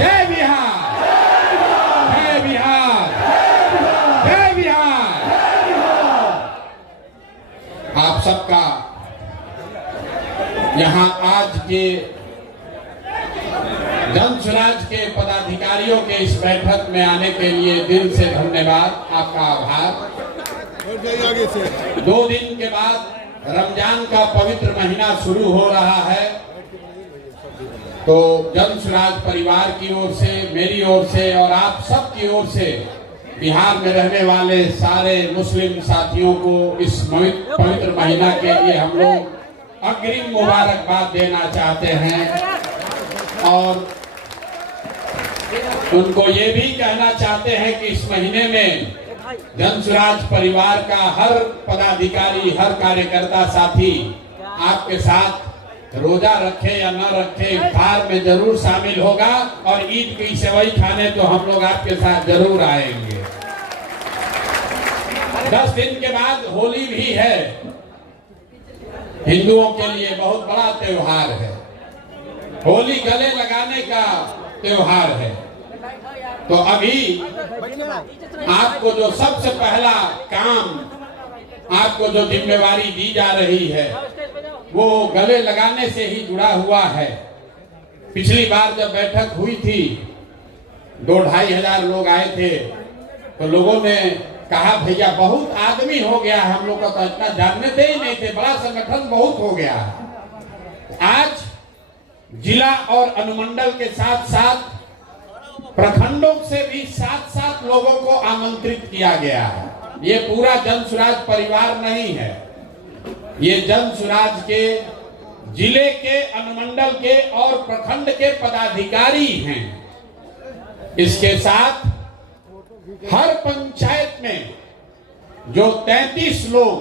जय बिहार, जय बिहार, जय बिहार। आप सबका यहाँ आज के जन स्वराज के पदाधिकारियों के इस बैठक में आने के लिए दिल से धन्यवाद, आपका आभार। 2 दिन के बाद रमजान का पवित्र महीना शुरू हो रहा है, तो जन स्वराज परिवार की ओर से, मेरी ओर से और आप सब की ओर से बिहार में रहने वाले सारे मुस्लिम साथियों को इस पवित्र महीना के लिए हम लोग अग्रिम मुबारकबाद देना चाहते हैं और उनको ये भी कहना चाहते हैं कि इस महीने में जन स्वराज परिवार का हर पदाधिकारी, हर कार्यकर्ता साथी आपके साथ रोजा रखे या न रखे इफ्तार में जरूर शामिल होगा और ईद की सेवई खाने तो हम लोग आपके साथ जरूर आएंगे। 10 दिन के बाद होली भी है, हिंदुओं के लिए बहुत बड़ा त्योहार है। होली गले लगाने का त्योहार है। तो अभी आपको जो सबसे पहला काम, आपको जो जिम्मेवारी दी जा रही है वो गले लगाने से ही जुड़ा हुआ है। पिछली बार जब बैठक हुई थी 2-2.5 हजार लोग आए थे, तो लोगों ने कहा भैया बहुत आदमी हो गया, हम लोग तो इतना जानते ही नहीं थे, बड़ा संगठन बहुत हो गया। आज जिला और अनुमंडल के साथ साथ प्रखंडों से भी 7-7 लोगों को आमंत्रित किया गया है। ये पूरा जन स्वराज परिवार नहीं है, ये जन स्वराज के जिले के, अनुमंडल के और प्रखंड के पदाधिकारी हैं। इसके साथ हर पंचायत में जो 33 लोग,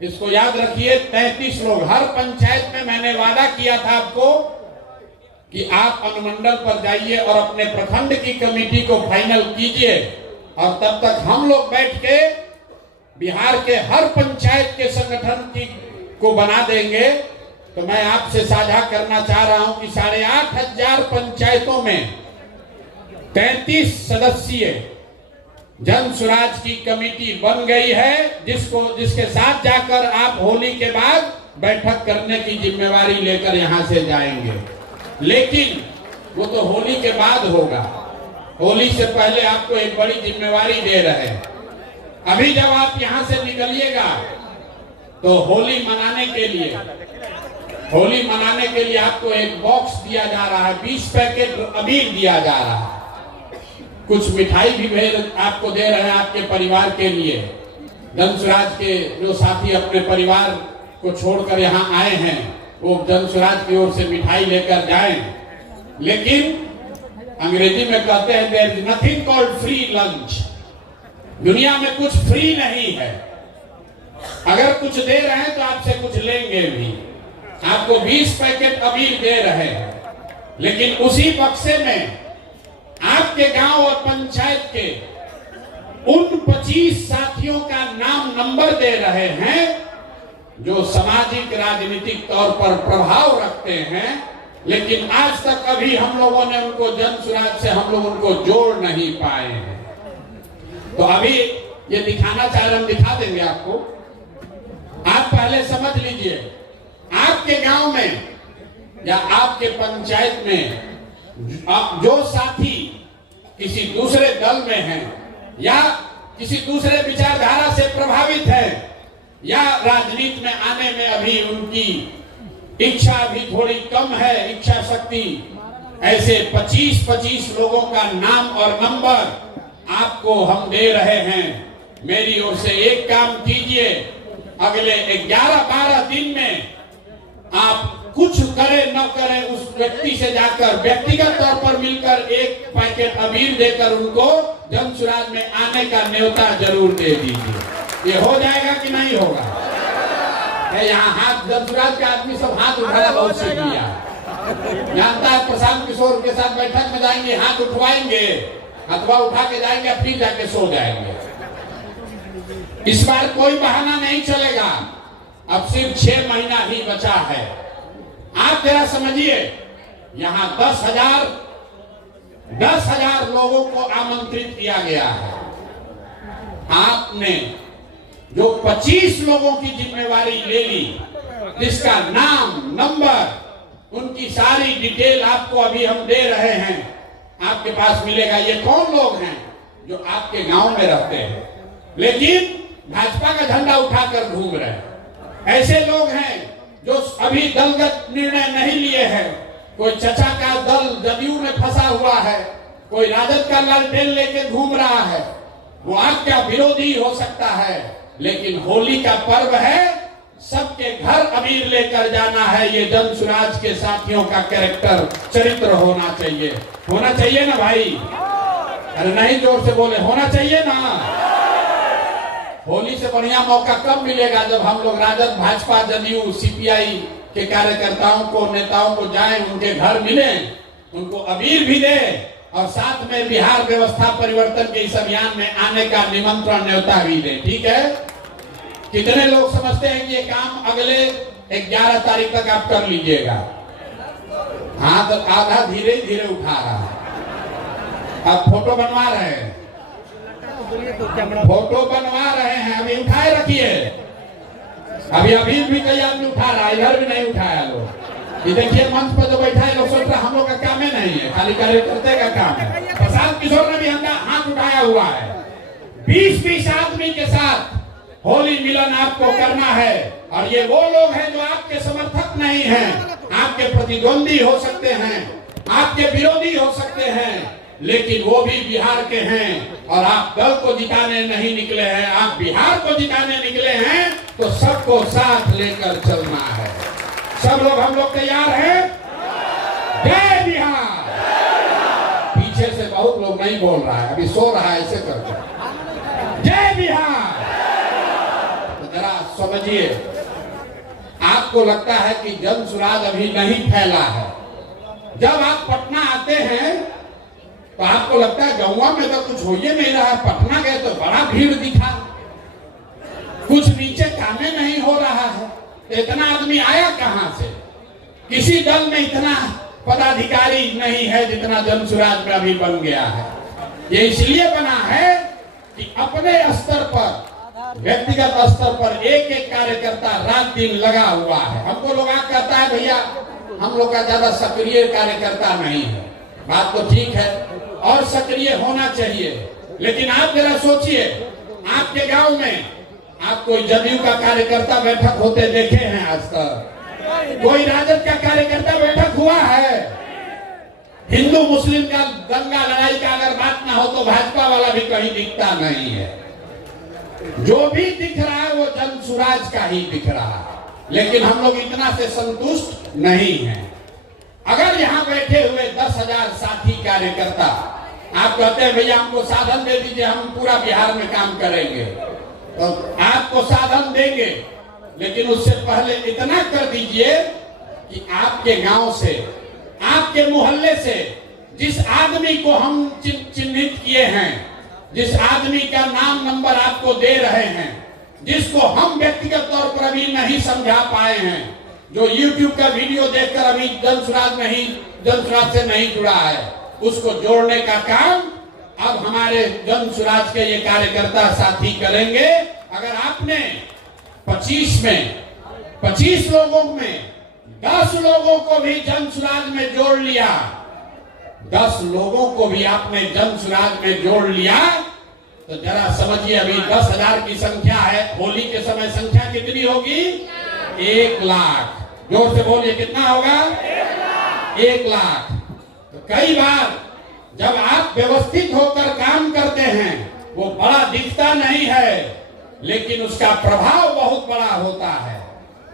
इसको याद रखिए 33 लोग, हर पंचायत में मैंने वादा किया था आपको कि आप अनुमंडल पर जाइए और अपने प्रखंड की कमेटी को फाइनल कीजिए और तब तक हम लोग बैठ के बिहार के हर पंचायत के संगठन को बना देंगे। तो मैं आपसे साझा करना चाह रहा हूं कि 8,500 पंचायतों में 33 सदस्यीय जन स्वराज की कमेटी बन गई है, जिसके साथ जाकर आप होली के बाद बैठक करने की जिम्मेवारी लेकर यहां से जाएंगे। लेकिन वो तो होली के बाद होगा, होली से पहले आपको एक बड़ी जिम्मेवारी दे रहे हैं। अभी जब आप यहां से निकलिएगा तो होली मनाने के लिए आपको एक बॉक्स दिया जा रहा है, 20 पैकेट अबीर दिया जा रहा है, कुछ मिठाई भी आपको दे रहे हैं आपके परिवार के लिए। जन स्वराज के जो साथी अपने परिवार को छोड़कर यहाँ आए हैं वो जन स्वराज की ओर से मिठाई लेकर जाएं। लेकिन अंग्रेजी में कहते हैं there is nothing called free lunch. दुनिया में कुछ फ्री नहीं है, अगर कुछ दे रहे हैं तो आपसे कुछ लेंगे भी। आपको 20 पैकेट अबीर दे रहे हैं, लेकिन उसी बक्से में आपके गांव और पंचायत के उन 25 साथियों का नाम नंबर दे रहे हैं जो सामाजिक राजनीतिक तौर पर प्रभाव रखते हैं, लेकिन आज तक अभी हम लोगों ने उनको जन स्वराज से हम लोग उनको जोड़ नहीं पाए हैं। तो अभी ये दिखाना चाह रहे, हम दिखा देंगे आपको। आप पहले समझ लीजिए, आपके गांव में या आपके पंचायत में जो साथी किसी दूसरे दल में हैं या किसी दूसरे विचारधारा से प्रभावित है या राजनीति में आने में अभी उनकी इच्छा भी थोड़ी कम है, इच्छा शक्ति, ऐसे 25 लोगों का नाम और नंबर आपको हम दे रहे हैं। मेरी ओर से एक काम कीजिए, अगले 11-12 दिन में आप कुछ करे न करे उस व्यक्ति से जाकर व्यक्तिगत तौर पर मिलकर 1 पैकेट अबीर देकर उनको जन स्वराज में आने का न्योता जरूर दे दीजिए। ये हो जाएगा कि नहीं होगा? यहाँ हाथ जन स्वराज के आदमी सब हाथ उठाना बहुत सीख लिया, जानता है। प्रशांत किशोर के साथ बैठक में जाएंगे, हाथ उठवाएंगे, हथवा उठा के जाएंगे, फिर जाके सो जाएंगे। इस बार कोई बहाना नहीं चलेगा। अब सिर्फ 6 महीना ही बचा है। आप जरा समझिए, यहाँ 10,000 10,000 लोगों को आमंत्रित किया गया है। आपने जो 25 लोगों की जिम्मेवारी ले ली, जिसका नाम, नंबर, उनकी सारी डिटेल आपको अभी हम दे रहे हैं, आपके पास मिलेगा। ये कौन लोग हैं जो आपके गांव में रहते हैं लेकिन भाजपा का झंडा उठाकर घूम रहे हैं? ऐसे लोग हैं जो अभी दलगत निर्णय नहीं लिए हैं। कोई चचा का दल जदयू में फंसा हुआ है, कोई राजद का लालटेन लेके घूम रहा है। वो आपका विरोधी हो सकता है, लेकिन होली का पर्व है, सबके घर अबीर लेकर जाना है। ये जन सुराज के साथियों का कैरेक्टर, चरित्र होना चाहिए ना भाई? अरे नहीं, जोर से बोले, होना चाहिए ना। होली से बढ़िया मौका कब मिलेगा जब हम लोग राजद, भाजपा, जदयू, सीपीआई के कार्यकर्ताओं को, नेताओं को जाएं, उनके घर मिलें, उनको अबीर भी दे और साथ में बिहार व्यवस्था परिवर्तन के इस अभियान में आने का निमंत्रण, न्योता भी दे। ठीक है? कितने लोग समझते हैं कि ये काम अगले 11 तारीख तक आप कर लीजिएगा? हाँ, तो आधा धीरे धीरे उठा रहा है। अब फोटो बनवा रहे हैं, अभी उठाए रखिए। अभी भी कई आदमी उठा रहा है, इधर भी नहीं उठाया लोग। ये देखिए, मंच पर जो बैठा है लोग सोच रहे हम लोग का काम ही नहीं है, खाली कार्यकर्ता का काम है। प्रशांत किशोर ने भी हाथ उठाया हुआ है। 20-20 आदमी के साथ होली मिलन आपको करना है। और ये वो लोग हैं जो आपके समर्थक नहीं हैं, आपके प्रतिद्वंदी हो सकते हैं, आपके विरोधी हो सकते हैं, लेकिन वो भी बिहार के हैं। और आप दल को जिताने नहीं निकले हैं, आप बिहार को जिताने निकले हैं, तो सबको साथ लेकर चलना है। सब लोग, हम लोग तैयार हैं? जय बिहार। पीछे से बहुत लोग नहीं बोल रहा है, अभी सो रहा है, ऐसे करके जय बिहार। तो जरा समझिए, आपको लगता है कि जन सुराज अभी नहीं फैला है। जब आप पटना आते हैं तो आपको लगता है गौवा में तो कुछ हो ही नहीं रहा है, पटना गए तो बड़ा भीड़ दिखा, कुछ नीचे कामे नहीं हो रहा है। इतना आदमी आया कहां से? किसी दल में इतना पदाधिकारी नहीं है जितना जन सुराज में अभी बन गया है। ये इसलिए बना है कि अपने स्तर पर, व्यक्तिगत स्तर पर एक एक कार्यकर्ता रात दिन लगा हुआ है। हमको लोग कहता है भैया हम लोग का ज्यादा सक्रिय कार्यकर्ता नहीं है। बात तो ठीक है, और सक्रिय होना चाहिए, लेकिन आप जरा सोचिए, आपके गांव में आप कोई जदयू का कार्यकर्ता बैठक होते देखे हैं आज तक? कोई राजद का कार्यकर्ता बैठक हुआ है? हिंदू मुस्लिम का दंगा लड़ाई का अगर बात ना हो तो भाजपा वाला भी कहीं दिखता नहीं है। जो भी दिख रहा है वो जन सुराज का ही दिख रहा है, लेकिन हम लोग इतना से संतुष्ट नहीं हैं। अगर यहाँ बैठे हुए 10,000 साथी कार्यकर्ता आप कहते हैं भैया हमको साधन दे दीजिए, हम पूरा बिहार में काम करेंगे, तो आपको साधन देंगे, लेकिन उससे पहले इतना कर दीजिए कि आपके गांव से, आपके मोहल्ले से जिस आदमी को हम चिन्हित किए हैं, जिस आदमी का नाम नंबर आपको दे रहे हैं, जिसको हम व्यक्तिगत तौर पर अभी नहीं समझा पाए हैं, जो YouTube का वीडियो देखकर अभी जन सुराज से नहीं जुड़ा है, उसको जोड़ने का काम अब हमारे जन सुराज के ये कार्यकर्ता साथी करेंगे। अगर आपने 25 लोगों में 10 लोगों को भी जन सुराज में जोड़ लिया, 10 लोगों को भी आपने जन सुराज में जोड़ लिया, तो जरा समझिए अभी 10,000 की संख्या है, होली के समय संख्या कितनी होगी? 1 लाख। जोर से बोलिए, कितना होगा? 1 लाख। तो कई बार जब आप व्यवस्थित होकर काम करते हैं, वो बड़ा दिखता नहीं है, लेकिन उसका प्रभाव बहुत बड़ा होता है।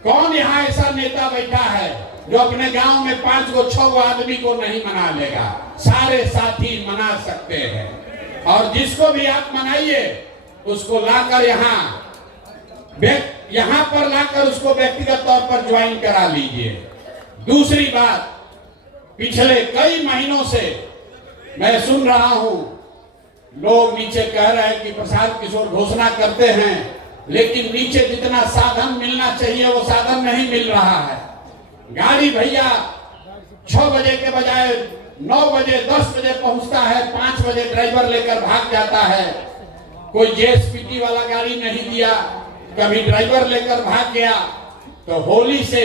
कौन यहाँ ऐसा नेता बैठा है जो अपने गांव में 5 को 6 को आदमी को नहीं मना लेगा? सारे साथी मना सकते हैं, और जिसको भी आप मनाइए उसको लाकर यहाँ पर लाकर उसको व्यक्तिगत तौर पर ज्वाइन करा लीजिए। दूसरी बात, पिछले कई महीनों से मैं सुन रहा हूं, लोग नीचे कह रहे हैं कि प्रशांत किशोर घोषणा करते हैं, लेकिन नीचे जितना साधन मिलना चाहिए वो साधन नहीं मिल रहा है। गाड़ी भैया 6 बजे के बजाय 9 बजे 10 बजे पहुंचता है, 5 बजे ड्राइवर लेकर भाग जाता है। कोई जेएसपीटी वाला गाड़ी नहीं दिया, कभी ड्राइवर लेकर भाग गया। तो होली से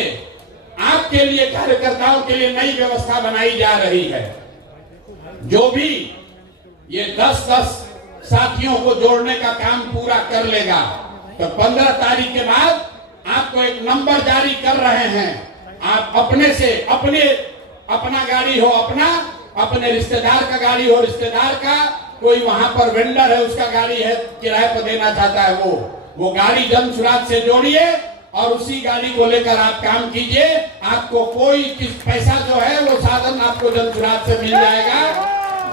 आपके लिए, कार्यकर्ताओं के लिए नई व्यवस्था बनाई जा रही है। जो भी ये 10-10 साथियों को जोड़ने का काम पूरा कर लेगा तो 15 तारीख के बाद आपको एक नंबर जारी कर रहे हैं। आप अपने से अपना गाड़ी हो अपना, अपने रिश्तेदार का गाड़ी हो रिश्तेदार का, कोई वहां पर वेंडर है उसका गाड़ी है किराए पर देना चाहता है, वो गाड़ी जन सुराज से जोड़िए और उसी गाड़ी को लेकर आप काम कीजिए। आपको कोई पैसा जो है वो साधन आपको जन सुराज से मिल जाएगा।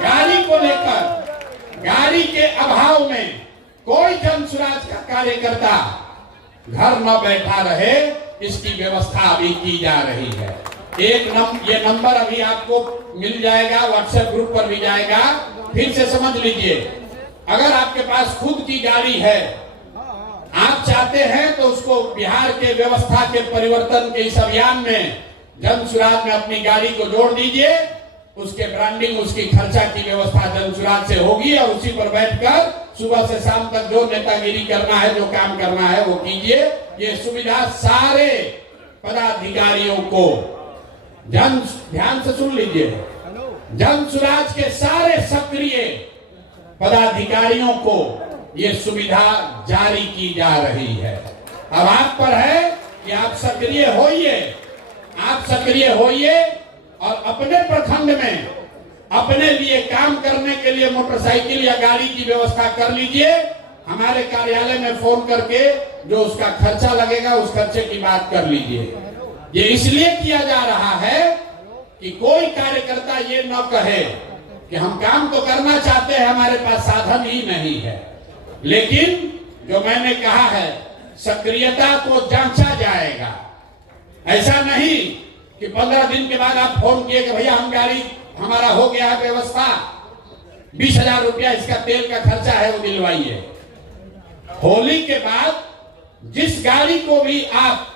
गाड़ी को लेकर, गाड़ी के अभाव में कोई जन सुराज का कार्यकर्ता घर न बैठा रहे, इसकी व्यवस्था अभी की जा रही है। ये नंबर अभी आपको मिल जाएगा, व्हाट्सएप ग्रुप पर भी जाएगा। फिर से समझ लीजिए, अगर आपके पास खुद की गाड़ी है, आप चाहते हैं तो उसको बिहार के व्यवस्था के परिवर्तन के इस अभियान में जन सुराज में अपनी गाड़ी को जोड़ दीजिए। उसके ब्रांडिंग, उसकी खर्चा की व्यवस्था जन सुराज से होगी और उसी पर बैठकर सुबह से शाम तक जो नेतागिरी करना है, जो काम करना है वो कीजिए। ये सुविधा सारे पदाधिकारियों को, ध्यान से सुन लीजिए, जन सुराज के सारे सक्रिय पदाधिकारियों को ये सुविधा जारी की जा रही है। अब आप पर है कि आप सक्रिय होइए और अपने प्रखंड में अपने लिए काम करने के लिए मोटरसाइकिल या गाड़ी की व्यवस्था कर लीजिए। हमारे कार्यालय में फोन करके जो उसका खर्चा लगेगा उस खर्चे की बात कर लीजिए। ये इसलिए किया जा रहा है कि कोई कार्यकर्ता ये न कहे कि हम काम तो करना चाहते हैं, हमारे पास साधन ही नहीं है। लेकिन जो मैंने कहा है, सक्रियता को जांचा जाएगा। ऐसा नहीं कि 15 दिन के बाद आप फोन किए कि भैया हम गाड़ी, हमारा हो गया है व्यवस्था, 20,000 रुपया इसका तेल का खर्चा है वो दिलवाइए। होली के बाद जिस गाड़ी को भी आप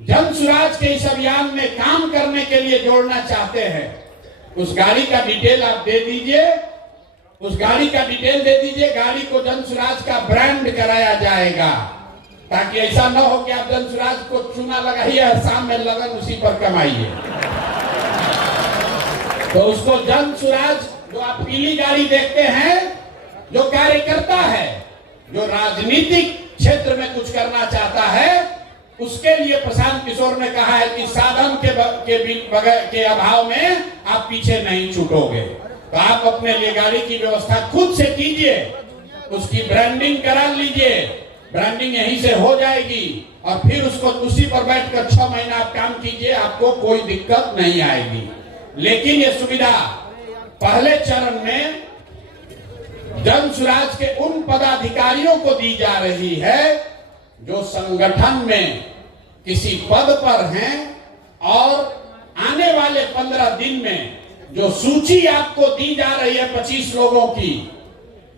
जन सुराज के इस अभियान में काम करने के लिए जोड़ना चाहते हैं, उस गाड़ी का डिटेल आप दे दीजिए, गाड़ी को जन सुराज का ब्रांड कराया जाएगा, ताकि ऐसा न हो कि आप जन सुराज को चूना लगाइए और शाम में लगन उसी पर कमाइए। तो उसको जन सुराज, जो आप पीली गाड़ी देखते हैं, जो कार्यकर्ता है, जो राजनीतिक क्षेत्र में कुछ करना चाहता है, उसके लिए प्रशांत किशोर ने कहा है कि साधन के अभाव में आप पीछे नहीं छूटोगे। तो आप अपने लिए गाड़ी की व्यवस्था खुद से कीजिए, उसकी ब्रांडिंग करा लीजिए, ब्रांडिंग यहीं से हो जाएगी और फिर उसको उसी पर बैठकर 6 महीना आप काम कीजिए, आपको कोई दिक्कत नहीं आएगी। लेकिन ये सुविधा पहले चरण में जन सुराज के उन पदाधिकारियों को दी जा रही है जो संगठन में किसी पद पर हैं और आने वाले 15 दिन में जो सूची आपको दी जा रही है 25 लोगों की,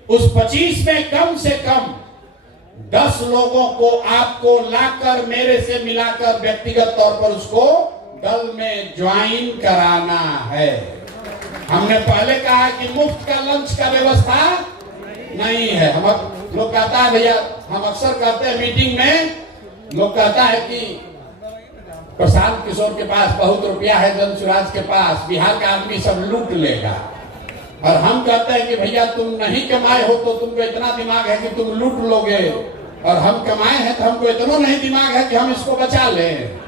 उस 25 में कम से कम 10 लोगों को आपको लाकर मेरे से मिलाकर व्यक्तिगत तौर पर उसको दल में ज्वाइन कराना है। हमने पहले कहा कि मुफ्त का लंच का व्यवस्था नहीं है। हम लोग कहता है भैया, हम अक्सर कहते हैं मीटिंग में, लोग कहता है कि प्रशांत किशोर के पास बहुत रुपया है, जन सुराज के पास, बिहार का आदमी सब लूट लेगा। और हम कहते हैं कि भैया तुम नहीं कमाए हो तो तुमको इतना दिमाग है कि तुम लूट लोगे, और हम कमाए हैं तो हमको इतना नहीं दिमाग है कि हम इसको बचा लें।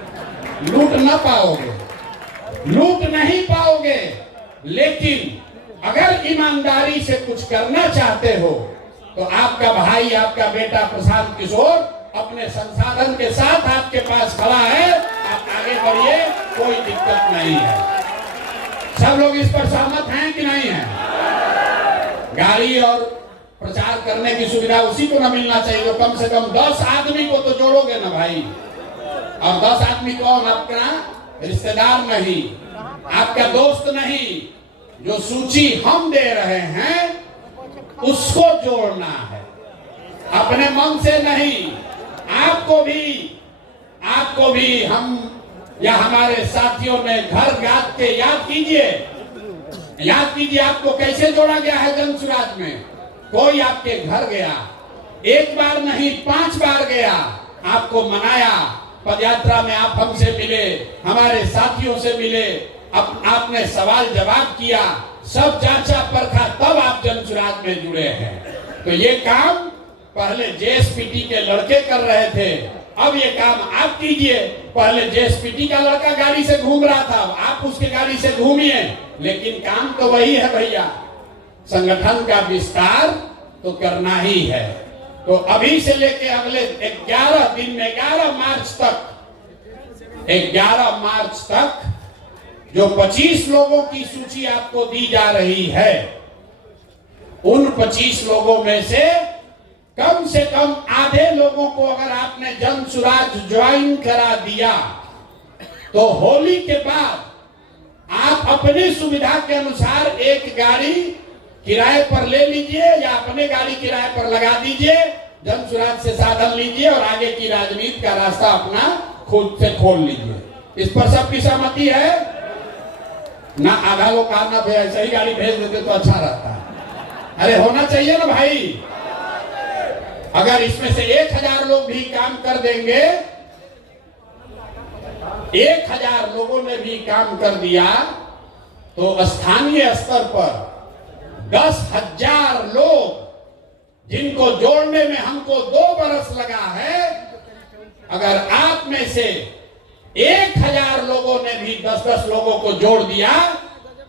लूट न पाओगे, लूट नहीं पाओगे, लेकिन अगर ईमानदारी से कुछ करना चाहते हो तो आपका भाई, आपका बेटा प्रशांत किशोर अपने संसाधन के साथ आपके पास खड़ा है। आप आगे बढ़िए, कोई दिक्कत नहीं है। सब लोग इस पर सहमत हैं कि नहीं है? गाड़ी और प्रचार करने की सुविधा उसी को न मिलना चाहिए, तो कम से कम 10 आदमी को तो जोड़ोगे ना भाई। और 10 आदमी कौन? आपका रिश्तेदार नहीं, आपका दोस्त नहीं, जो सूची हम दे रहे हैं उसको जोड़ना है, अपने मन से नहीं। आपको भी हम या हमारे साथियों ने घर गाद के याद कीजिए, याद कीजिए आपको कैसे जोड़ा गया है जन सुराज में। कोई आपके घर गया, एक बार नहीं 5 बार गया, आपको मनाया, पदयात्रा में आप हमसे मिले, हमारे साथियों से मिले, आपने सवाल जवाब किया, सब जांचा परखा, तब आप जन सुराज में जुड़े हैं। तो ये काम पहले जेएसपीटी के लड़के कर रहे थे, अब ये काम आप कीजिए। पहले जेएसपीटी का लड़का गाड़ी से घूम रहा था, आप उसके गाड़ी से घूमिए, लेकिन काम तो वही है भैया, संगठन का विस्तार तो करना ही है। तो अभी से लेके अगले 11 दिन में 11 मार्च तक जो 25 लोगों की सूची आपको दी जा रही है, उन 25 लोगों में से कम आधे लोगों को अगर आपने जन सुराज ज्वाइन करा दिया, तो होली के बाद आप अपनी सुविधा के अनुसार एक गाड़ी किराए पर ले लीजिए या अपने गाड़ी किराए पर लगा दीजिए, जन सुराज से साधन लीजिए और आगे की राजनीति का रास्ता अपना खुद से खोल लीजिए। इस पर सबकी सहमति है ना? आधा लोग कहना भाई ऐसा ही गाड़ी भेज देते तो अच्छा रहता। अरे होना चाहिए ना भाई। अगर इसमें से 1000 लोग भी काम कर देंगे, 1000 लोगों ने भी काम कर दिया, तो स्थानीय स्तर पर 10,000 लोग, जिनको जोड़ने में हमको 2 बरस लगा है, अगर आप में से 1000 लोगों ने भी 10-10 लोगों को जोड़ दिया,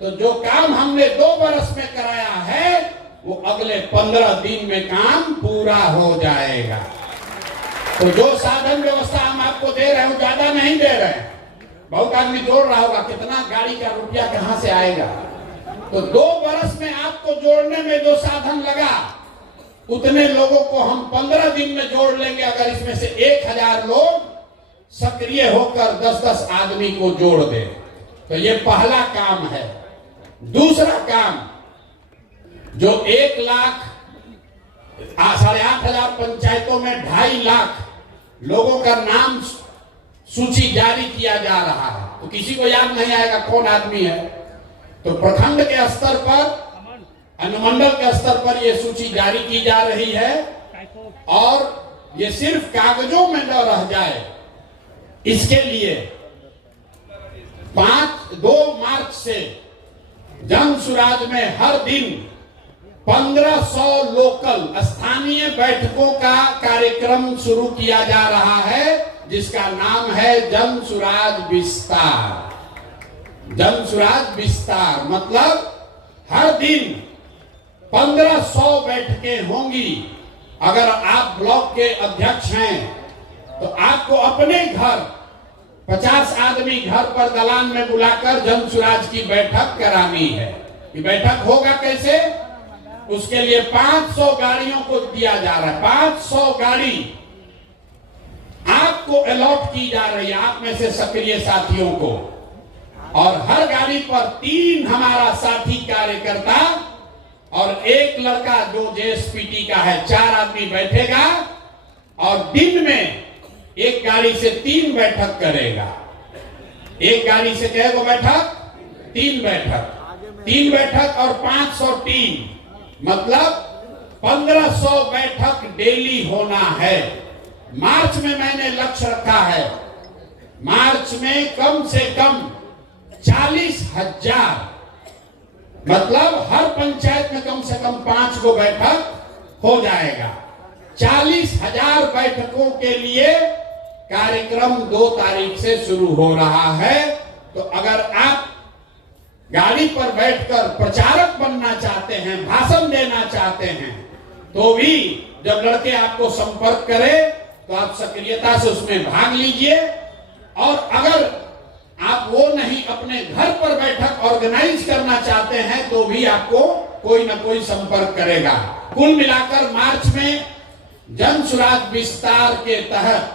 तो जो काम हमने 2 बरस में कराया है, वो अगले 15 दिन में काम पूरा हो जाएगा। तो जो साधन व्यवस्था हम आपको दे रहे हैं, ज्यादा नहीं दे रहे हैं। बहुत आदमी जोड़ रहा होगा, कितना गाड़ी का रुपया कहां से आएगा? तो 2 बरस में आपको जोड़ने में जो साधन लगा, उतने लोगों को हम 15 दिन में जोड़ लेंगे, अगर इसमें से 1000 लोग सक्रिय होकर 10-10 आदमी को जोड़ दे। तो ये पहला काम है। दूसरा काम, जो 1 लाख 8,500 पंचायतों में 2.5 लाख लोगों का नाम सूची जारी किया जा रहा है, तो किसी को याद नहीं आएगा कौन आदमी है। तो प्रखंड के स्तर पर, अनुमंडल के स्तर पर यह सूची जारी की जा रही है, और ये सिर्फ कागजों में न रह जाए, इसके लिए 2 मार्च से जन सुराज में हर दिन 1500 लोकल स्थानीय बैठकों का कार्यक्रम शुरू किया जा रहा है, जिसका नाम है जन सुराज विस्तार। जन सुराज विस्तार मतलब हर दिन 1500 बैठकें होंगी। अगर आप ब्लॉक के अध्यक्ष हैं, तो आपको अपने घर 50 आदमी घर पर दलान में बुलाकर जन सुराज की बैठक करानी है। ये बैठक होगा कैसे? उसके लिए 500 गाड़ियों को दिया जा रहा है। 500 गाड़ी आपको अलॉट की जा रही है, आप में से सक्रिय साथियों को, और हर गाड़ी पर 3 हमारा साथी कार्यकर्ता और 1 लड़का जो जेएसपीटी का है, 4 आदमी बैठेगा और दिन में एक गाड़ी से 3 बैठक करेगा। एक गाड़ी से क्या बैठक? 3 बैठक, 3 बैठक और 500 टीम, मतलब 1500 बैठक डेली होना है। मार्च में मैंने लक्ष्य रखा है, मार्च में कम से कम 40,000, मतलब हर पंचायत में कम से कम 5 गो बैठक हो जाएगा। 40,000 बैठकों के लिए कार्यक्रम 2 तारीख से शुरू हो रहा है। तो अगर आप गाड़ी पर बैठकर प्रचारक बनना चाहते हैं, भाषण देना चाहते हैं, तो भी जब लड़के आपको संपर्क करें, तो आप सक्रियता से उसमें भाग लीजिए। और अगर आप वो नहीं, अपने घर पर बैठक ऑर्गेनाइज करना चाहते हैं, तो भी आपको कोई ना कोई संपर्क करेगा। कुल मिलाकर मार्च में जन सुराज विस्तार के तहत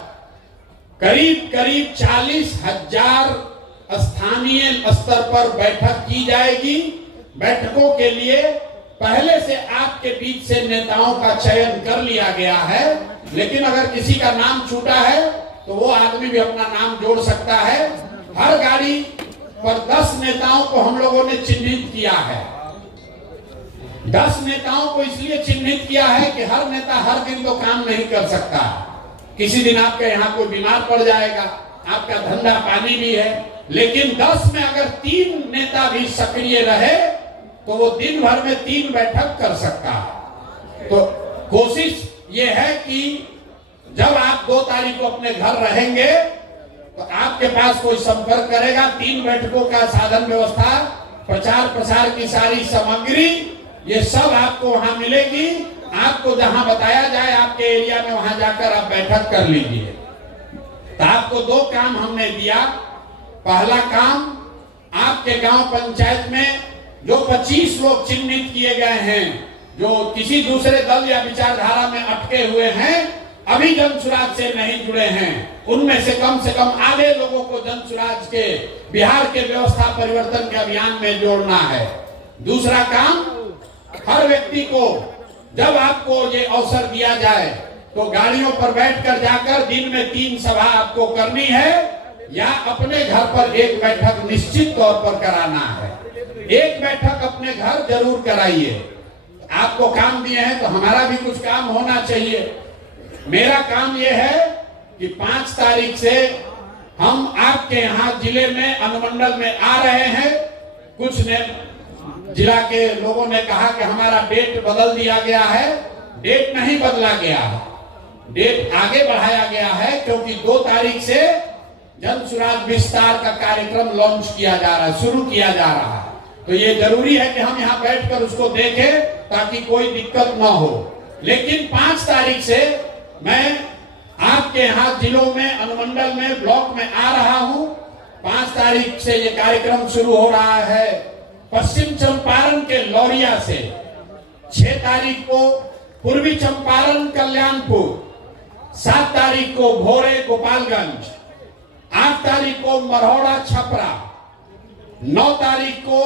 करीब 40,000 स्थानीय स्तर पर बैठक की जाएगी। बैठकों के लिए पहले से आपके बीच से नेताओं का चयन कर लिया गया है, लेकिन अगर किसी का नाम छूटा है, तो वो आदमी भी अपना नाम जोड़ सकता है। हर गाड़ी पर 10 नेताओं को हम लोगों ने चिन्हित किया है। 10 नेताओं को इसलिए चिन्हित किया है कि हर नेता हर दिन तो काम नहीं कर सकता। किसी दिन आपके यहाँ कोई बीमार पड़ जाएगा, आपका धंधा पानी भी है, लेकिन 10 में अगर 3 नेता भी सक्रिय रहे तो वो दिन भर में 3 बैठक कर सकता है। तो कोशिश ये है कि जब आप 2 तारीख को अपने घर रहेंगे तो आपके पास कोई संपर्क करेगा, 3 बैठकों का साधन व्यवस्था, प्रचार प्रसार की सारी सामग्री, ये सब आपको वहां मिलेगी। आपको जहां बताया जाए आपके एरिया में वहां जाकर आप बैठक कर लीजिए। तो आपको 2 काम हमने दिया। पहला काम, आपके गांव पंचायत में जो 25 लोग चिन्हित किए गए हैं, जो किसी दूसरे दल या विचारधारा में अटके हुए हैं, अभी जन सुराज से नहीं जुड़े हैं, उनमें से कम आधे लोगों को जन सुराज के बिहार के व्यवस्था परिवर्तन के अभियान में जोड़ना है। दूसरा काम, हर व्यक्ति को जब आपको ये अवसर दिया जाए तो गाड़ियों पर बैठकर जाकर दिन में 3 सभा आपको करनी है या अपने घर पर एक बैठक निश्चित तौर पर कराना है। एक बैठक अपने घर जरूर कराइए। आपको काम दिए हैं तो हमारा भी कुछ काम होना चाहिए। मेरा काम यह है कि 5 तारीख से हम आपके यहाँ जिले में अनुमंडल में आ रहे हैं। कुछ ने जिला के लोगों ने कहा कि हमारा डेट बदल दिया गया है। डेट नहीं बदला गया है, डेट आगे बढ़ाया गया है, क्योंकि 2 तारीख से जन सुराज विस्तार का कार्यक्रम लॉन्च किया जा रहा है, शुरू किया जा रहा है। तो ये जरूरी है कि हम यहाँ बैठकर उसको देखें ताकि कोई दिक्कत ना हो। लेकिन 5 तारीख से मैं आपके यहाँ जिलों में, अनुमंडल में, ब्लॉक में आ रहा हूँ। 5 तारीख से ये कार्यक्रम शुरू हो रहा है पश्चिम चंपारण के लौरिया से। 6 तारीख को पूर्वी चंपारण कल्याणपुर, 7 तारीख को भोरे गोपालगंज, 8 तारीख को मरौड़ा छपरा, 9 तारीख को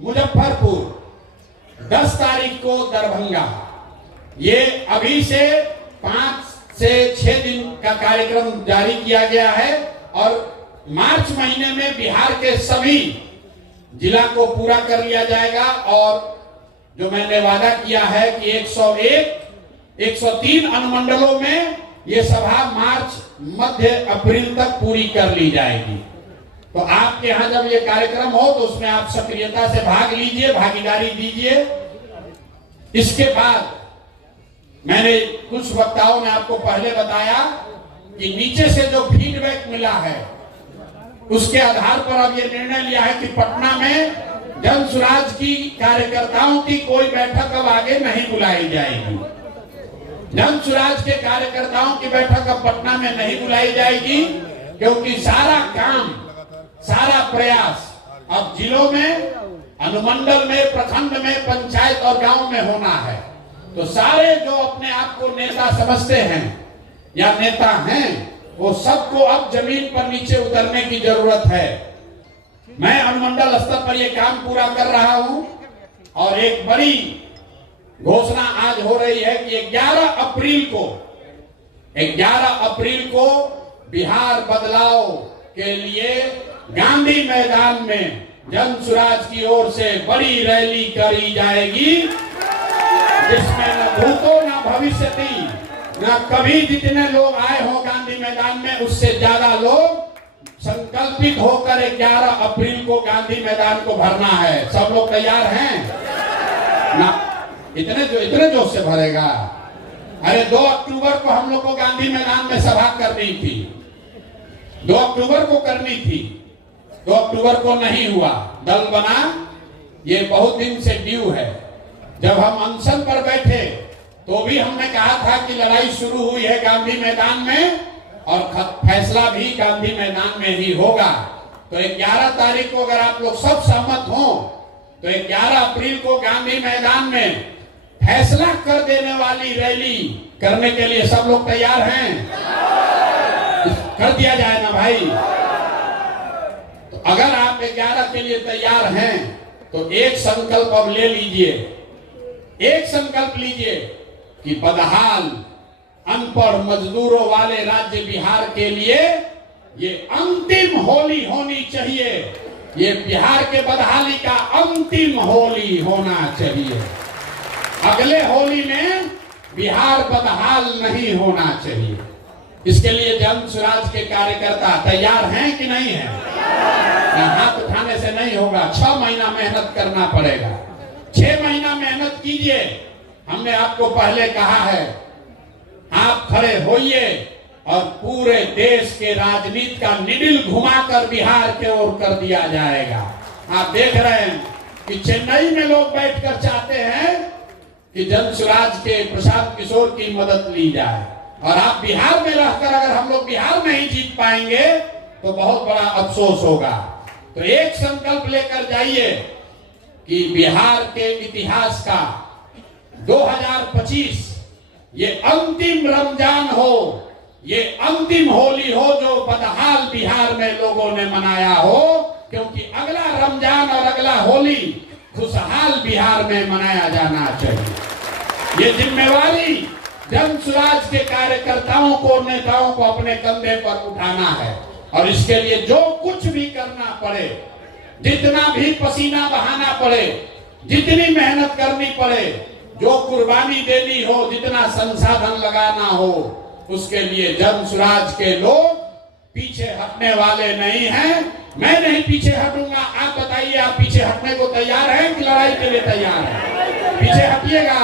मुजफ्फरपुर, 10 तारीख को दरभंगा। ये अभी से 5 से 6 दिन का कार्यक्रम जारी किया गया है और मार्च महीने में बिहार के सभी जिला को पूरा कर लिया जाएगा। और जो मैंने वादा किया है कि 103 अनुमंडलों में ये सभा मार्च मध्य अप्रैल तक पूरी कर ली जाएगी। तो आपके यहाँ जब ये कार्यक्रम हो तो उसमें आप सक्रियता से भाग लीजिए, भागीदारी दीजिए। इसके बाद मैंने कुछ वक्ताओं ने आपको पहले बताया कि नीचे से जो फीडबैक मिला है उसके आधार पर अब ये निर्णय लिया है कि पटना में जन सुराज की कार्यकर्ताओं की कोई बैठक अब आगे नहीं बुलाई जाएगी। जन सुराज के कार्यकर्ताओं की बैठक अब पटना में नहीं बुलाई जाएगी, क्योंकि सारा काम, सारा प्रयास अब जिलों में, अनुमंडल में, प्रखंड में, पंचायत और गांव में होना है। तो सारे जो अपने आप को नेता समझते हैं या नेता हैं, वो सबको अब जमीन पर नीचे उतरने की जरूरत है। मैं अनुमंडल स्तर पर ये काम पूरा कर रहा हूं और एक बड़ी घोषणा आज हो रही है कि 11 अप्रैल को बिहार बदलाव के लिए गांधी मैदान में जन सुराज की ओर से बड़ी रैली करी जाएगी, जिसमें न भूतो न भविष्यति न कभी जितने लोग आए हो गांधी मैदान में उससे ज्यादा लोग संकल्पित होकर 11 अप्रैल को गांधी मैदान को भरना है। सब लोग तैयार हैं ना? इतने जोश से भरेगा। अरे 2 अक्टूबर को हम लोग को गांधी मैदान में सभा करनी थी, 2 अक्टूबर को करनी थी, 2 अक्टूबर को नहीं हुआ। दल बना, ये बहुत दिन से ड्यू है। जब हम अनशन पर बैठे तो भी हमने कहा था कि लड़ाई शुरू हुई है गांधी मैदान में और फैसला भी गांधी मैदान में ही होगा। तो 11 तारीख को अगर आप लोग सब सहमत हो तो 11 अप्रैल को गांधी मैदान में फैसला कर देने वाली रैली करने के लिए सब लोग तैयार हैं? कर दिया जाए ना भाई। तो अगर आप 11 के लिए तैयार हैं तो एक संकल्प अब ले लीजिए, एक संकल्प लीजिए कि बदहाल अनपढ़ मजदूरों वाले राज्य बिहार के लिए ये अंतिम होली होनी चाहिए। ये बिहार के बदहाली का अंतिम होली होना चाहिए। अगले होली में बिहार बदहाल नहीं होना चाहिए। इसके लिए जन स्वराज के कार्यकर्ता तैयार हैं कि नहीं है? हाथ उठाने से नहीं होगा, 6 महीना मेहनत करना पड़ेगा। 6 महीना मेहनत कीजिए। हमने आपको पहले कहा है, आप खड़े होइए और पूरे देश के राजनीति का निडिल घुमाकर बिहार के ओर कर दिया जाएगा। आप देख रहे हैं कि चेन्नई में लोग बैठकर चाहते हैं कि जन स्वराज के प्रशांत किशोर की मदद ली जाए, और आप बिहार में रहकर अगर हम लोग बिहार नहीं जीत पाएंगे तो बहुत बड़ा अफसोस होगा। तो एक संकल्प लेकर जाइए कि बिहार के इतिहास का 2025 ये अंतिम रमजान हो, ये अंतिम होली हो जो बदहाल बिहार में लोगों ने मनाया हो, क्योंकि अगला रमजान और अगला होली खुशहाल बिहार में मनाया जाना चाहिए। ये जिम्मेवारी जन स्वराज के कार्यकर्ताओं को, नेताओं को अपने कंधे पर उठाना है, और इसके लिए जो कुछ भी करना पड़े, जितना भी पसीना बहाना पड़े, जितनी मेहनत करनी पड़े, जो कुर्बानी देनी हो, जितना संसाधन लगाना हो, उसके लिए जन स्वराज के लोग पीछे हटने वाले नहीं हैं। मैं नहीं पीछे हटूंगा। आप बताइए, आप पीछे हटने को तैयार हैं कि लड़ाई के लिए तैयार हैं? पीछे हटिएगा।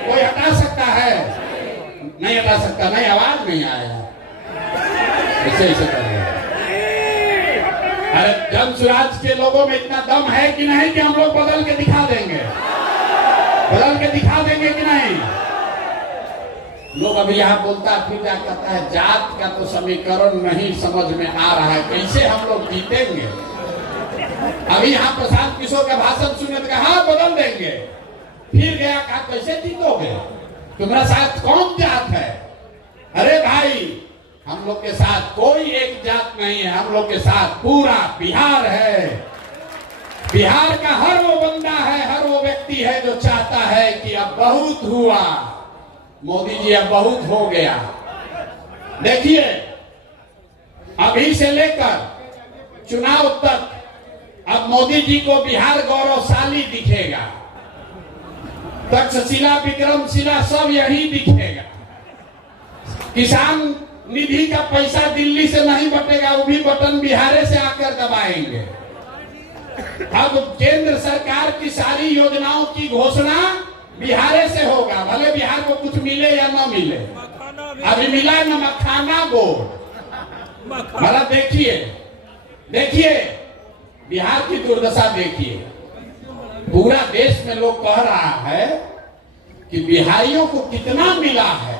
कोई हटा सकता है? नहीं हटा सकता। नहीं, आवाज नहीं आएगा। ऐसे करेगा। अरे जन स्वराज के लोगों में इतना दम है कि नहीं कि हम लोग बदल के दिखा देंगे? बदल के दिखा देंगे कि नहीं? लोग अभी यहाँ बोलता फिर क्या कहता है, जात का तो समीकरण नहीं समझ में आ रहा है, कैसे हम लोग जीतेंगे? अभी यहाँ प्रशांत किशोर का भाषण सुने तो कहा बदल देंगे, फिर गया कहा कैसे जीतोगे? तुम्हारा साथ कौन जात है? अरे भाई, हम लोग के साथ कोई एक जात नहीं है, हम लोग के साथ पूरा बिहार है। बिहार का हर वो बंदा है, हर वो व्यक्ति है जो चाहता है कि अब बहुत हुआ, मोदी जी अब बहुत हो गया। देखिए, अभी से लेकर चुनाव तक अब मोदी जी को बिहार गौरवशाली दिखेगा। तक्षशिला, विक्रमशिला सब यही दिखेगा। किसान निधि का पैसा दिल्ली से नहीं बटेगा, वो भी बटन बिहार से आकर दबाएंगे। अब केंद्र सरकार की सारी योजनाओं की घोषणा बिहार से होगा, भले बिहार को कुछ मिले या न मिले। अभी मिला न मखाना बोर्ड। भला देखिए, देखिए बिहार की दुर्दशा देखिए। पूरा देश में लोग कह रहा है कि बिहारियों को कितना मिला है,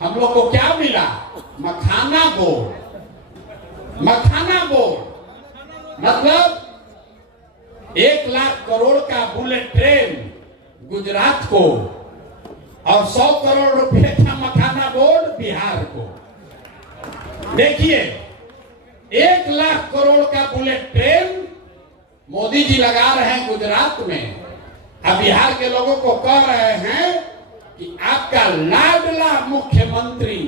हम लोग को क्या मिला? मखाना बोर्ड। मखाना बोर्ड मतलब 1 लाख करोड़ का बुलेट ट्रेन गुजरात को, और 100 करोड़ रुपए का मखाना बोर्ड बिहार को। देखिए, 1 लाख करोड़ का बुलेट ट्रेन मोदी जी लगा रहे हैं गुजरात में। अब बिहार के लोगों को कह रहे हैं कि आपका लाडला मुख्यमंत्री,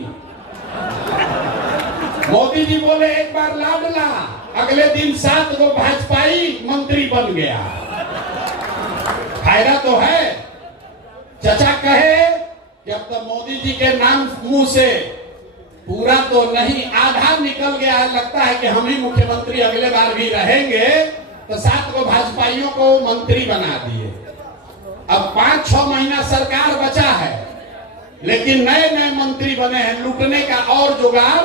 मोदी जी बोले एक बार लाडला, अगले दिन 7 गो भाजपाई मंत्री बन गया। फायदा तो है। चचा कहे कि अब तो मोदी जी के नाम मुंह से पूरा तो नहीं, आधा निकल गया है, लगता है कि हम ही मुख्यमंत्री अगले बार भी रहेंगे, तो 7 गो भाजपाइयों को मंत्री बना दिए। अब 5-6 महीना सरकार बचा है, लेकिन नए नए मंत्री बने हैं, लूटने का और जुगाड़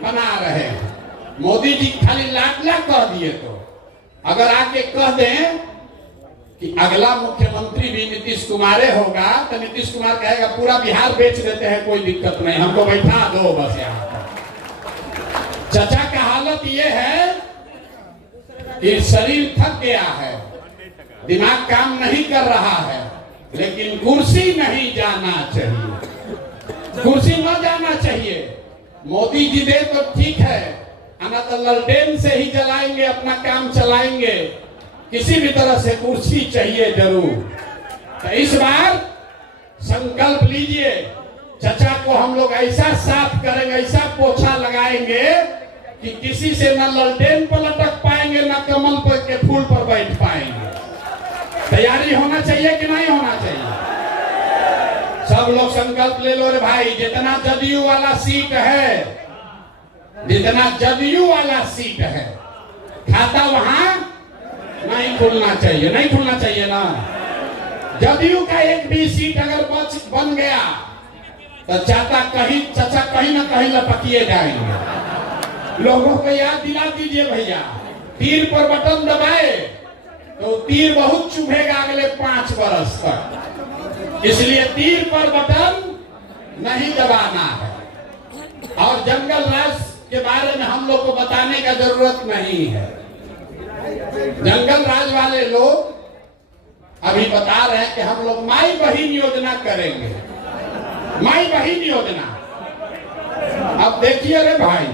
बना रहे हैं। मोदी जी खाली लाडला कह दिए, तो अगर आके कह दें कि अगला मुख्यमंत्री भी नीतीश कुमार होगा, तो नीतीश कुमार कहेगा पूरा बिहार बेच देते हैं, कोई दिक्कत नहीं, हमको बैठा दो बस यहाँ पर। चचा का हालत ये है कि शरीर थक गया है, दिमाग काम नहीं कर रहा है, लेकिन कुर्सी नहीं जाना चाहिए, कुर्सी न जाना चाहिए। मोदी जी दे तो ठीक है, आना तो ललटेन से ही जलाएंगे, अपना काम चलाएंगे, किसी भी तरह से कुर्सी चाहिए जरूर। तो इस बार संकल्प लीजिए, चचा को हम लोग ऐसा साफ करेंगे, ऐसा पोछा लगाएंगे कि किसी से न ललटेन पर लटक पाएंगे पाएंगे न कमल पर के फूल पर बैठ पाएंगे। तैयारी होना चाहिए कि नहीं होना चाहिए? सब लोग संकल्प ले लो रे भाई, जितना जदयू वाला सीट है, जितना जदयू वाला सीट है, खाता वहां नहीं खुलना चाहिए, नहीं खुलना चाहिए ना। जदयू का एक भी सीट अगर बन गया तो चाचा कहीं ना कहीं लपकिए जाएंगे। लोगों को याद दिला दीजिए भैया, तीर पर बटन दबाए तो तीर बहुत चुभेगा अगले 5 वर्ष तक, इसलिए तीर पर बटन नहीं दबाना है। और जंगल राज के बारे में हम लोग को बताने का जरूरत नहीं है। जंगल राज वाले लोग अभी बता रहे हैं कि हम लोग माई बहिन योजना करेंगे, माई बहिन योजना। अब देखिए रे भाई,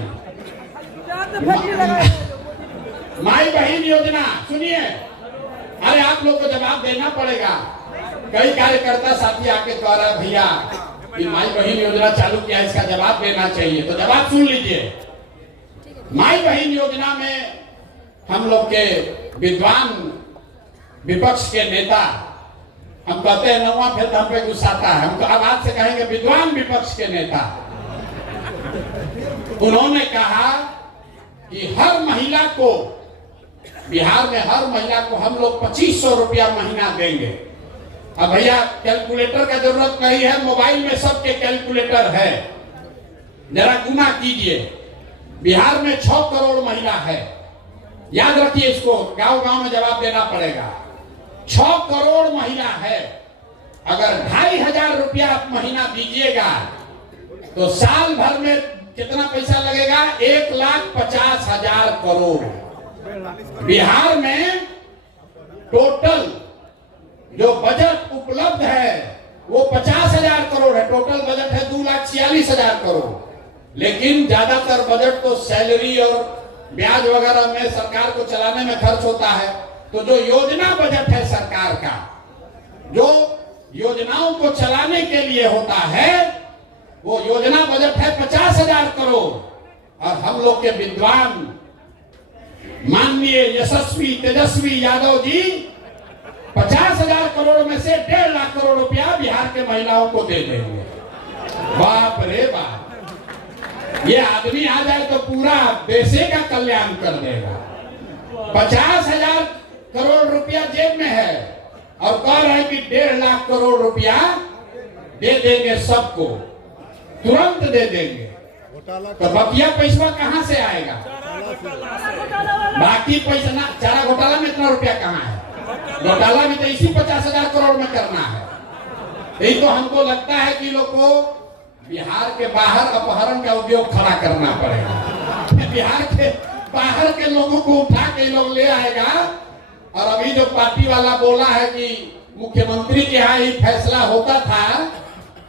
माई बहिन योजना सुनिए, अरे आप लोग को जवाब देना पड़ेगा। कई कार्यकर्ता साथी आके कह रहा है भैया कि माई बहिन योजना चालू किया, इसका जवाब देना चाहिए, तो जवाब सुन लीजिए। माई बहिन योजना में हम लोग के विद्वान विपक्ष के नेता, हम कहते हैं नौवा फिर हम पे गुस्साता है, हम आवाज से कहेंगे विद्वान विपक्ष के नेता, उन्होंने कहा कि हर महिला को, बिहार में हर महिला को हम लोग 2500 रुपया महीना देंगे। अब भैया कैलकुलेटर का जरूरत नहीं है, मोबाइल में सबके कैलकुलेटर है, जरा गुना कीजिए। बिहार में 6 करोड़ महिला है, याद रखिए इसको, गांव गांव में जवाब देना पड़ेगा। 6 करोड़ महिला है, अगर 2500 रुपया आप महीना दीजिएगा तो साल भर में कितना पैसा लगेगा? 1,50,000 करोड़। बिहार में टोटल जो बजट उपलब्ध है वो 50,000 करोड़ है, टोटल बजट है 2,46,000 करोड़। लेकिन ज्यादातर बजट तो सैलरी और ब्याज वगैरह में सरकार को चलाने में खर्च होता है। तो जो योजना बजट है सरकार का, जो योजनाओं को चलाने के लिए होता है, वो योजना बजट है 50,000 करोड़। और हम लोग के विद्वान माननीय यशस्वी तेजस्वी यादव जी 50,000 करोड़ में से 1.5 लाख करोड़ रुपया बिहार के महिलाओं को दे देंगे। बाप रे बाप, ये आदमी आ जाए तो पूरा देश का कल्याण कर देगा। 50,000 करोड़ रुपया जेब में है और कह रहे हैं कि 1.5 लाख करोड़ रुपया दे देंगे, सबको तुरंत दे देंगे। तो बकिया पैसा कहां से आएगा? बाकी पैसा ना, चारा घोटाला में इतना रुपया कहां है? घोटाला में तो इसी 50,000 करोड़ में करना है। यही तो हमको लगता है कि लोग को बिहार के बाहर अपहरण का उद्योग खड़ा करना पड़ेगा। बिहार के बाहर के लोगों को उठा के लोग ले आएगा। और अभी जो पार्टी वाला बोला है कि मुख्यमंत्री के यहाँ ही फैसला होता था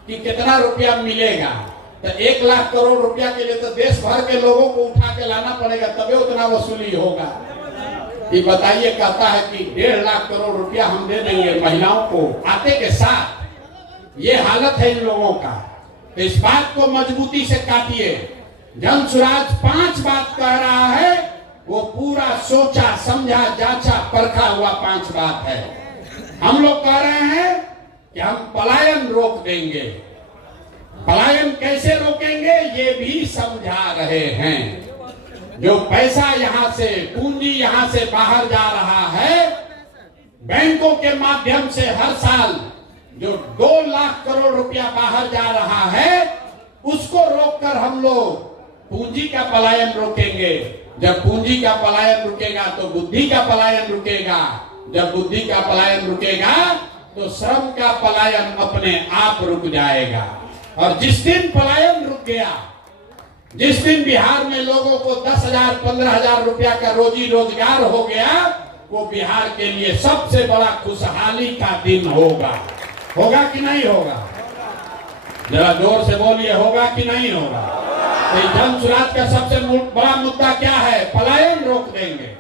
कि कितना रुपया मिलेगा, तो 1 लाख करोड़ रुपया के लिए तो देश भर के लोगों को उठा के लाना पड़ेगा, तभी उतना वसूली होगा। ये बताइए, कहता है कि 1.5 लाख करोड़ रुपया हम दे देंगे महिलाओं को आते के साथ। ये हालत है इन लोगों का। तो इस बात को मजबूती से काटिए। जन सुराज 5 बात कह रहा है, वो पूरा सोचा समझा जांचा परखा हुआ 5 बात है। हम लोग कह रहे हैं कि हम पलायन रोक देंगे। पलायन कैसे रोकेंगे ये भी समझा रहे हैं। जो पैसा यहां से, पूंजी यहां से बाहर जा रहा है, बैंकों के माध्यम से हर साल जो 2 लाख करोड़ रुपया बाहर जा रहा है, उसको रोककर हम लोग पूंजी का पलायन रोकेंगे। जब पूंजी का पलायन रुकेगा तो बुद्धि का पलायन रुकेगा। जब बुद्धि का पलायन रुकेगा तो श्रम का पलायन अपने आप रुक जाएगा। और जिस दिन पलायन रुक गया, जिस दिन बिहार में लोगों को 10,000 15,000 रुपया का रोजी रोजगार हो गया, वो बिहार के लिए सबसे बड़ा खुशहाली का दिन होगा। होगा कि नहीं होगा? जरा जोर से बोलिए, होगा कि नहीं होगा? तो जन सुराज का सबसे बड़ा मुद्दा क्या है? पलायन रोक देंगे।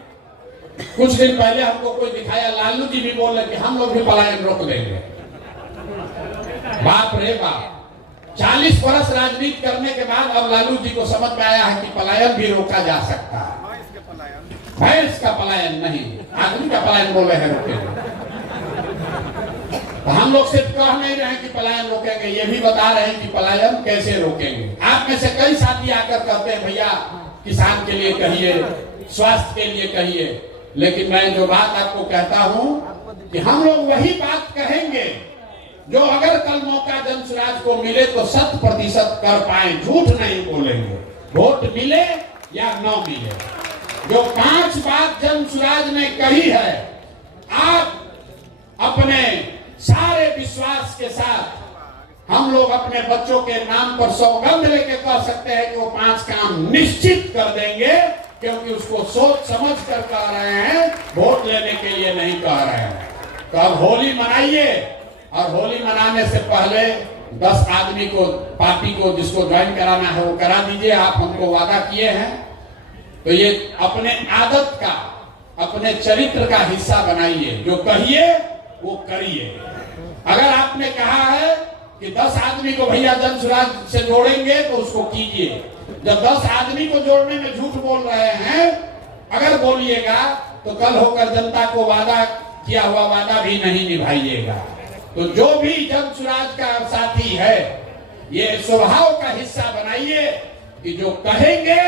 कुछ दिन पहले हमको कोई दिखाया, लालू जी भी बोल रहे कि हम लोग भी पलायन रोक देंगे। बाप रे बाप, 40 वर्ष राजनीति करने के बाद अब लालू जी को समझ में आया है कि पलायन भी रोका जा सकता है। भैंस का पलायन नहीं, आदमी का पलायन बोले हैं रोकेंगे। तो हम लोग सिर्फ कह नहीं रहे कि पलायन रोकेंगे, ये भी बता रहे हैं कि पलायन कैसे रोकेंगे। आप में से कई साथी आकर कहते हैं भैया किसान के लिए कहिए, स्वास्थ्य के लिए कहिए, लेकिन मैं जो बात आपको कहता हूं कि हम लोग वही बात कहेंगे जो अगर कल मौका जनसुराज को मिले तो 100% कर पाए, झूठ नहीं बोलेंगे। वोट मिले या न मिले, जो 5 बात जनसुराज ने कही है, आप अपने सारे विश्वास के साथ हम लोग अपने बच्चों के नाम पर सौगंध लेके कह सकते हैं कि वो 5 काम निश्चित कर देंगे, क्योंकि उसको सोच समझ कर कह रहे हैं, वोट लेने के लिए नहीं कह रहे हैं। तो अब होली मनाइए, और होली मनाने से पहले 10 आदमी को, पार्टी को जिसको ज्वाइन कराना है वो करा दीजिए। आप हमको वादा किए हैं, तो ये अपने आदत का, अपने चरित्र का हिस्सा बनाइए। जो कहिए वो करिए। अगर आपने कहा है कि 10 आदमी को भैया जनसुराज से जोड़ेंगे तो उसको कीजिए। जब 10 आदमी को जोड़ने में झूठ बोल रहे हैं, अगर बोलिएगा तो कल होकर जनता को वादा किया हुआ वादा भी नहीं निभाइएगा। तो जो भी जनसुराज का साथी है, ये स्वभाव का हिस्सा बनाइए कि जो कहेंगे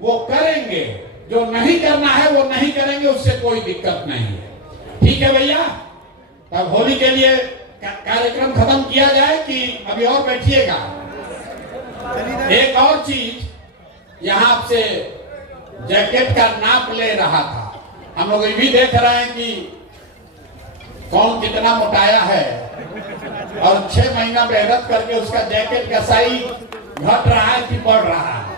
वो करेंगे, जो नहीं करना है वो नहीं करेंगे, उससे कोई दिक्कत नहीं है। ठीक है भैया, तब होली के लिए कार्यक्रम खत्म किया जाए कि अभी और बैठिएगा? एक और चीज, यहाँ आपसे जैकेट का नाप ले रहा था। हम लोग ये भी देख रहे हैं कि कौन कितना मोटाया है, और 6 महीना मेहनत करके उसका जैकेट का साइज घट रहा है कि बढ़ रहा है।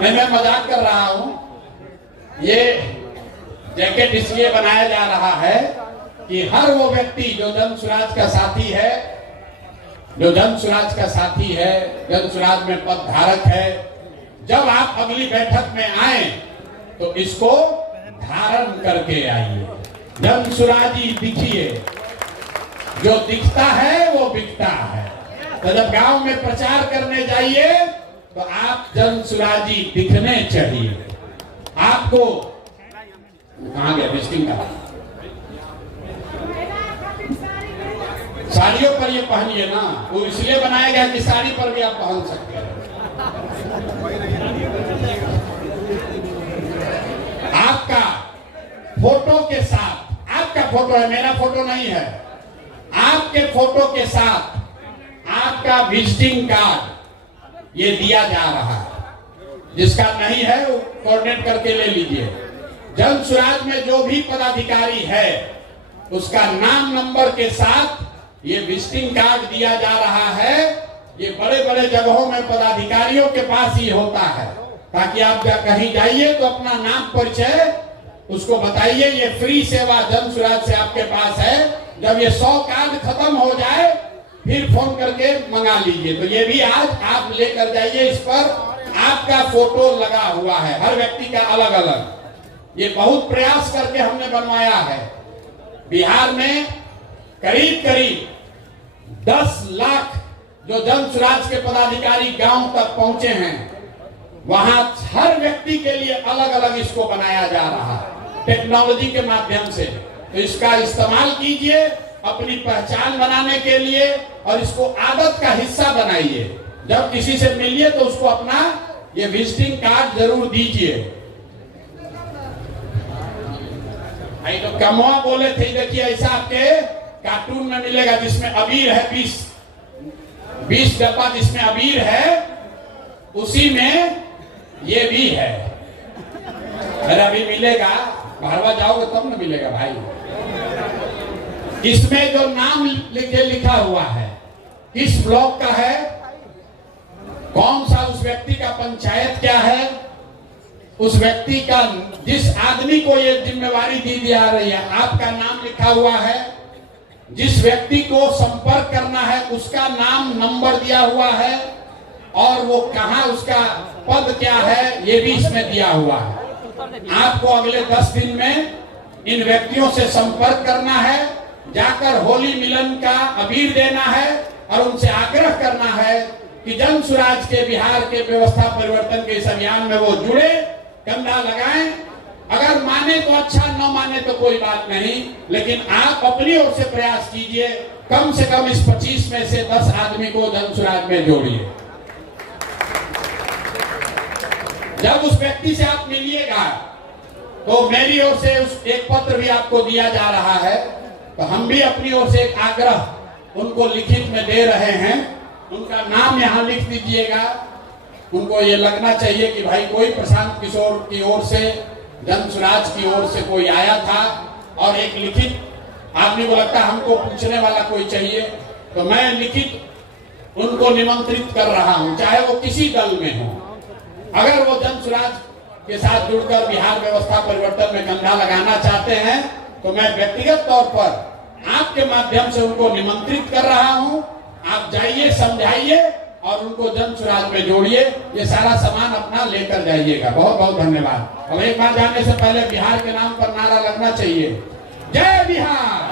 मैं मजाक कर रहा हूं। ये जैकेट इसलिए बनाया जा रहा है कि हर वो व्यक्ति जो जनसुराज का साथी है, जो जनसुराज का साथी है, जनसुराज में पद धारक है, जब आप अगली बैठक में आए तो इसको धारण करके आइए। जनसुराजी दिखिए, जो दिखता है वो बिकता है। तो जब गांव में प्रचार करने जाइए तो आप जनसुराजी दिखने चाहिए। आपको कहां गया विजिटिंग का? साड़ियों पर ये पहनिए ना, वो इसलिए बनाया गया कि साड़ी पर भी आप पहन सकते हैं। आपका फोटो के साथ, आपका फोटो है, मेरा फोटो नहीं है, आपके फोटो के साथ आपका विजिटिंग कार्ड ये दिया जा रहा है। जिसका नहीं है वो कोऑर्डिनेट करके ले लीजिए। जनसुराज में जो भी पदाधिकारी है उसका नाम नंबर के साथ ये विजिटिंग कार्ड दिया जा रहा है। ये बड़े बड़े जगहों में पदाधिकारियों के पास ही होता है, ताकि आप कहीं जाइए तो अपना नाम परिचय उसको बताइए। ये फ्री सेवा जनसुराज से आपके पास है। जब ये 100 कार्ड खत्म हो जाए फिर फोन करके मंगा लीजिए। तो ये भी आज आप लेकर जाइए। इस पर आपका फोटो लगा हुआ है, हर व्यक्ति का अलग अलग। ये बहुत प्रयास करके हमने बनवाया है। बिहार में करीब करीब 10 लाख जो जनसुराज के पदाधिकारी गांव तक पहुंचे हैं, वहां हर व्यक्ति के लिए अलग अलग इसको बनाया जा रहा है टेक्नोलॉजी के माध्यम से। तो इसका इस्तेमाल कीजिए अपनी पहचान बनाने के लिए, और इसको आदत का हिस्सा बनाइए। जब किसी से मिलिए तो उसको अपना ये विजिटिंग कार्ड जरूर दीजिए। तो कमवा बोले थे, देखिए ऐसा आपके कार्टून में मिलेगा जिसमें अबीर है, 20 डब्बा जिसमें अबीर है, उसी में ये भी है। अरे अभी मिलेगा, भारवा जाओगे तब न मिलेगा भाई। इसमें जो नाम लिखा हुआ है, किस ब्लॉक का है, कौन सा उस व्यक्ति का पंचायत क्या है, उस व्यक्ति का, जिस आदमी को ये जिम्मेवारी दी जा रही है, आपका नाम लिखा हुआ है। जिस व्यक्ति को संपर्क करना है उसका नाम नंबर दिया हुआ है, और वो कहां, उसका पद क्या है, ये भी इसमें दिया हुआ है। आपको अगले 10 दिन में इन व्यक्तियों से संपर्क करना है, जाकर होली मिलन का अबीर देना है, और उनसे आग्रह करना है कि जनसुराज के बिहार के व्यवस्था परिवर्तन के इस अभियान में वो जुड़े, कंधा लगाएं, अगर माने तो अच्छा, न माने तो कोई बात नहीं, लेकिन आप अपनी ओर से प्रयास कीजिए, कम से कम इस 25 में से 10 आदमी को जन स्वराज में जोड़िए। जब उस व्यक्ति से आप मिलिएगा तो मेरी ओर से उस एक पत्र भी आपको दिया जा रहा है, तो हम भी अपनी ओर से एक आग्रह उनको लिखित में दे रहे हैं। उनका नाम यहाँ लिख दीजिएगा। उनको ये लगना चाहिए कि भाई कोई प्रशांत किशोर की ओर से, जन स्वराज की ओर से कोई आया था और एक लिखित, आदमी को लगता है हमको पूछने वाला कोई चाहिए, तो मैं लिखित उनको निमंत्रित कर रहा हूं, चाहे वो किसी दल में हो। अगर वो जन स्वराज के साथ जुड़कर बिहार व्यवस्था परिवर्तन में कंधा लगाना चाहते हैं तो मैं व्यक्तिगत तौर पर आपके माध्यम से उनको निमंत्रित कर रहा हूं। आप जाइए, समझाइए और उनको जन स्वराज में जोड़िए। ये सारा सामान अपना लेकर जाइएगा। बहुत बहुत धन्यवाद। अब एक बार जाने से पहले बिहार के नाम पर नारा लगना चाहिए, जय बिहार।